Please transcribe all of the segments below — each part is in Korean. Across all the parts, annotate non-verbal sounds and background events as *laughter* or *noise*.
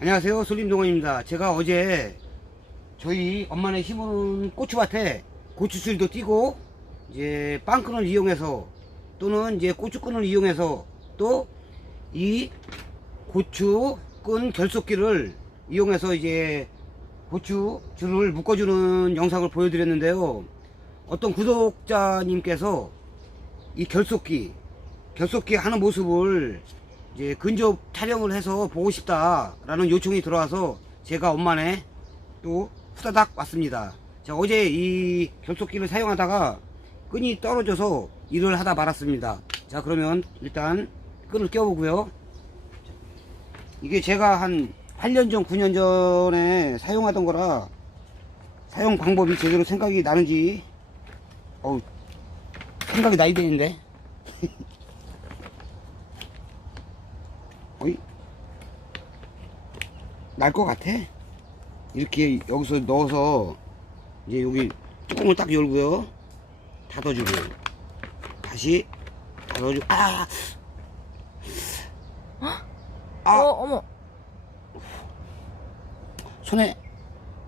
안녕하세요. 솔림동원입니다. 제가 어제 저희 엄마네 심은 고추밭에 고추줄도 띄고 이제 빵끈을 이용해서 또는 이제 고추끈을 이용해서 또 이 고추끈 결속기를 이용해서 이제 고추 줄을 묶어주는 영상을 보여드렸는데요. 어떤 구독자님께서 이 결속기, 결속기 하는 모습을 이제 근접 촬영을 해서 보고 싶다라는 요청이 들어와서 제가 엄마네 또 후다닥 왔습니다. 자, 어제 이 결속기를 사용하다가 끈이 떨어져서 일을 하다 말았습니다. 자, 그러면 일단 끈을 껴보고요. 이게 제가 한 8년 전, 9년 전에 사용하던 거라 사용 방법이 제대로 생각이 나는지 어우, 생각이 나야 되는데. *laughs* 어이? 날 것 같아? 이렇게 여기서 넣어서 이제 여기 뚜껑을 딱 열고요. 닫아주고 다시 닫아주고 아! 아! 어, 어머. 손에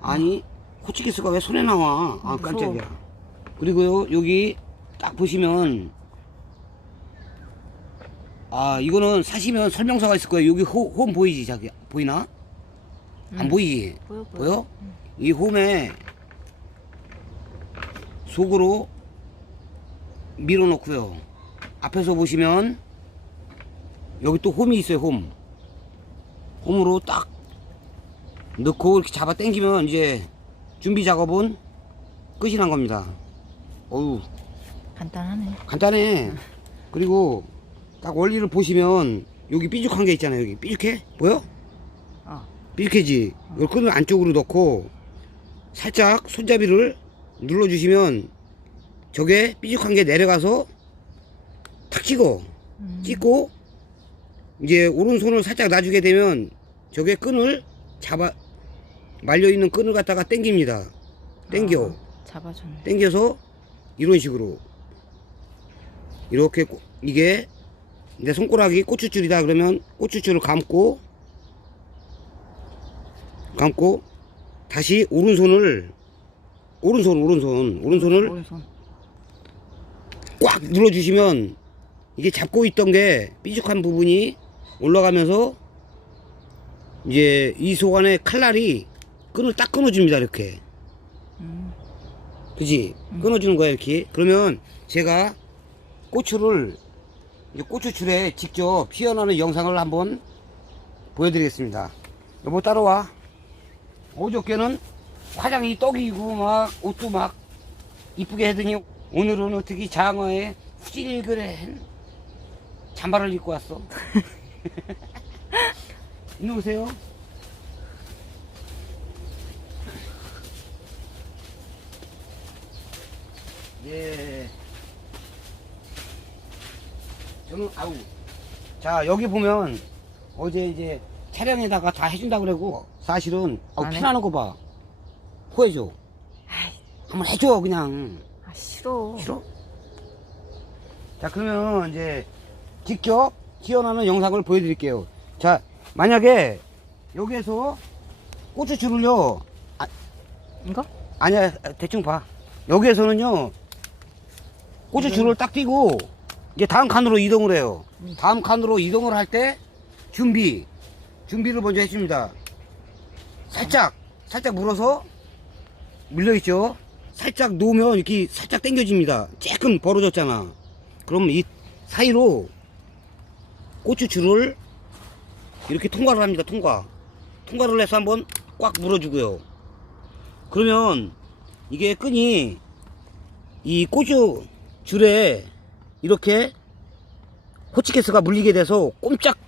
아니 호치키스가 왜 손에 나와 아 깜짝이야 그리고요 여기 딱 보시면 아 이거는 사시면 설명서가 있을 거예요 여기 호, 홈 보이지 자기 보이나 안 음. 보이지 보여, 보여. 보여 이 홈에 속으로 밀어 놓고요 앞에서 보시면 여기 또 홈이 있어요 홈 홈으로 딱 넣고 이렇게 잡아 당기면 이제 준비 작업은 끝이 난 겁니다. 어우, 간단하네. 간단해. 그리고 딱 원리를 보시면 여기 삐죽한 게 있잖아요. 여기 삐죽해? 보여? 어. 삐죽해지. 이걸 끈을 안쪽으로 넣고 살짝 손잡이를 눌러주시면 저게 삐죽한 게 내려가서 탁 찍어. 음. 찍고 이제 오른손을 살짝 놔주게 되면 저게 끈을 잡아 말려 있는 끈을 갖다가 당깁니다. 당겨. 아, 잡아줬네. 당겨서 이런 식으로 이렇게 꼬- 이게 내 손가락이 고추줄이다 그러면 고추줄을 감고 감고 다시 오른손을 오른손 오른손 오른손을 오른손. 꽉 눌러주시면 이게 잡고 있던 게 삐죽한 부분이 올라가면서 이제 이 속안에 칼날이 끈을 딱 끊어줍니다 이렇게. 음. 그지? 끊어주는 거야 이렇게. 그러면 제가 고추를 고추줄에 직접 피어나는 영상을 한번 보여드리겠습니다. 여보 따라와 어저께는 화장이 떡이고 막 옷도 막 이쁘게 하더니 오늘은 어떻게 장어에 후질그레한 잠바를 입고 왔어 *laughs* 이리 오세요 예. 저는 아우. 자 여기 보면 어제 이제 촬영에다가 다 해준다 그러고 사실은 아우 안 해? 피나는 거 봐. 호해줘. 아이, 한번 해줘 그냥. 아, 싫어. 싫어? 자 그러면 이제 직접 튀어나오는 영상을 보여드릴게요. 자 만약에 여기에서 고추줄을요 이거? 아니야 대충 봐 여기에서는요 고추 줄을 딱 띄고 이제 다음 칸으로 이동을 해요 다음 칸으로 이동을 할 때 준비 준비를 먼저 해줍니다. 살짝 살짝 물어서 밀려있죠? 살짝 놓으면 이렇게 살짝 당겨집니다. 조금 벌어졌잖아. 그럼 이 사이로 고추 줄을 이렇게 통과를 합니다 통과. 통과를 해서 한번 꽉 물어주고요. 그러면 이게 끈이 이 고추 줄에 이렇게 호치케스가 물리게 돼서 꼼짝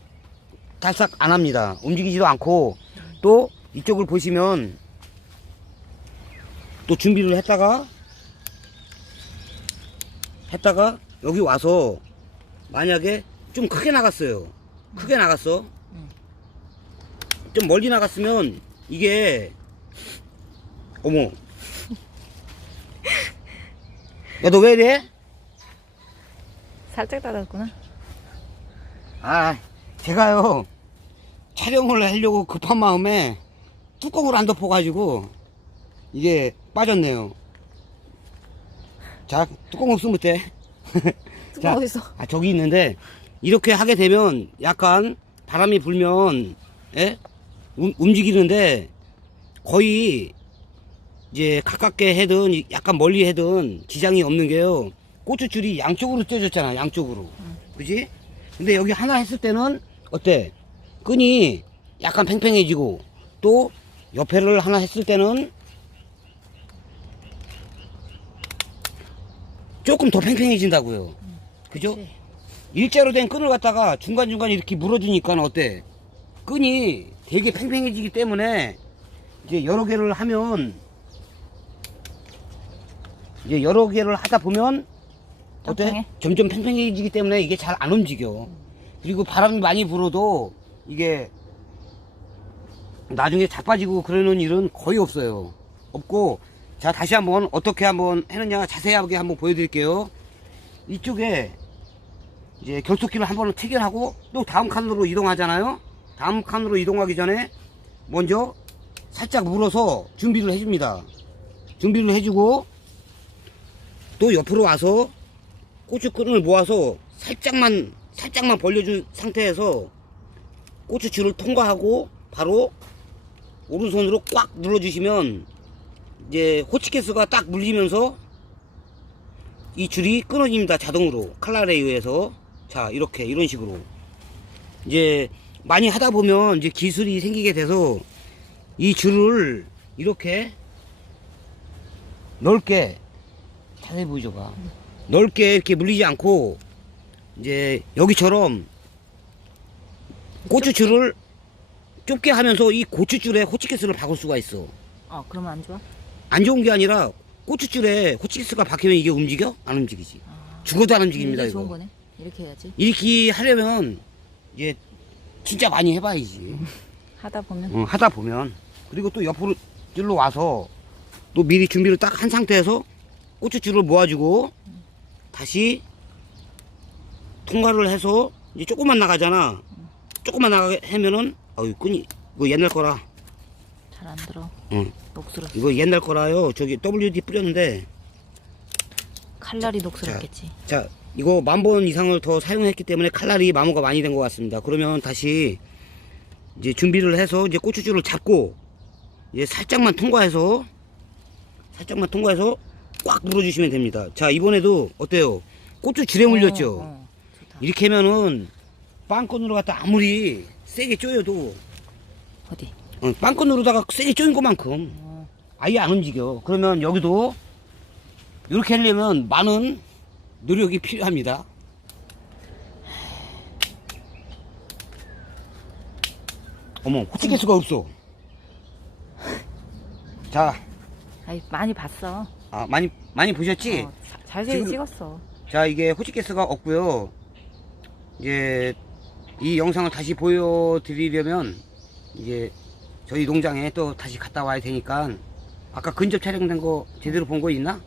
달싹 안 합니다. 움직이지도 않고 또 이쪽을 보시면 또 준비를 했다가 했다가 여기 와서 만약에 좀 크게 나갔어요. 크게 나갔어. 좀 멀리 나갔으면 이게 어머. 야, 너 왜 이래? 살짝 닫았구나. 아, 제가요, 촬영을 하려고 급한 마음에 뚜껑을 안 덮어가지고 이게 빠졌네요. 자, 뚜껑 없으면 어때? *laughs* 뚜껑 자, 어딨어? 아, 저기 있는데 이렇게 하게 되면 약간 바람이 불면 예? 움, 움직이는데 거의 이제 가깝게 해든 약간 멀리 해든 지장이 없는 게요. 고추줄이 양쪽으로 쪄졌잖아, 양쪽으로. 그지? 근데 여기 하나 했을 때는 어때? 끈이 약간 팽팽해지고 또 옆에를 하나 했을 때는 조금 더 팽팽해진다고요. 그죠? 일자로 된 끈을 갖다가 중간중간 이렇게 물어주니까 어때? 끈이 되게 팽팽해지기 때문에 이제 여러 개를 하면 이제 여러 개를 하다 보면 어때? 팽팽해? 점점 팽팽해지기 때문에 이게 잘 안 움직여. 그리고 바람이 많이 불어도 이게 나중에 자빠지고 그러는 일은 거의 없어요. 없고 자 다시 한번 어떻게 한번 했느냐 자세하게 한번 보여드릴게요. 이쪽에 이제 결속기를 한 번은 태결하고 또 다음 칸으로 이동하잖아요. 다음 칸으로 이동하기 전에 먼저 살짝 물어서 준비를 해줍니다. 준비를 해주고 또 옆으로 와서 고추끈을 모아서 살짝만 살짝만 벌려준 상태에서 고추 줄을 통과하고 바로 오른손으로 꽉 눌러주시면 이제 호치케스가 딱 물리면서 이 줄이 끊어집니다 자동으로. 칼날에 의해서. 자 이렇게 이런 식으로. 이제 많이 하다 보면 이제 기술이 생기게 돼서 이 줄을 이렇게 넓게 자세히 보여줘봐. 넓게 이렇게 물리지 않고 이제 여기처럼 고추줄을 좁게 하면서 이 고추줄에 호치키스를 박을 수가 있어 어, 그러면 안 좋아? 안 좋은 게 아니라 고추줄에 호치키스가 박히면 이게 움직여? 안 움직이지 아, 죽어도 안 움직입니다 이게 이거 좋은 거네. 이렇게 해야지. 이렇게 하려면 이제 진짜 많이 해봐야지 *laughs* 하다 보면 어, 하다 보면 그리고 또 옆으로 줄로 와서 또 미리 준비를 딱 한 상태에서 고추줄을 모아주고 다시 통과를 해서 이제 조금만 나가잖아 조금만 나가게 하면은 어이 끈이 이거 옛날 거라 잘 안 들어. 응. 녹슬었어. 이거 옛날 거라요 저기 WD 뿌렸는데 칼날이 녹슬었겠지. 자 이거 만 번 이상을 더 사용했기 때문에 칼날이 마모가 많이 된 것 같습니다 그러면 다시 이제 준비를 해서 이제 고추줄을 잡고 이제 살짝만 통과해서 살짝만 통과해서 꽉 물어주시면 됩니다 자 이번에도 어때요 고추 줄에 물렸죠 어, 어, 좋다. 이렇게 하면은 빵건으로 갖다 아무리 세게 쪼여도 어디? 어, 빵건으로다가 세게 쪼인 것만큼 어, 아예 안 움직여. 그러면 여기도 이렇게 하려면 많은 노력이 필요합니다. 어머, 호치게 수가 없어. 자, 아이 많이 봤어. 아, 많이, 많이 보셨지? 어, 자, 자세히 지금- 찍었어. 자, 이게 호치게스가 없고요. 이제 이 영상을 다시 보여드리려면 이제 저희 농장에 또 다시 갔다 와야 되니까 아까 근접 촬영된 거 제대로 본 거 있나?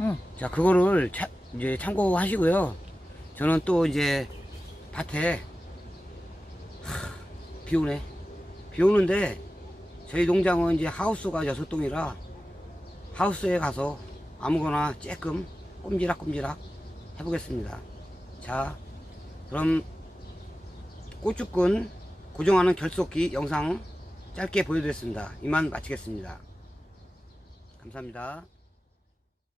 응. 자, 그거를 차- 이제 참고하시고요. 저는 또 이제 밭에 하, 비 오네. 비 오는데 저희 농장은 이제 하우스가 여섯 동이라 하우스에 가서 아무거나 쬐끔 꼼지락꼼지락 해보겠습니다. 자, 그럼 고추끈 고정하는 결속기 영상 짧게 보여드렸습니다. 이만 마치겠습니다. 감사합니다.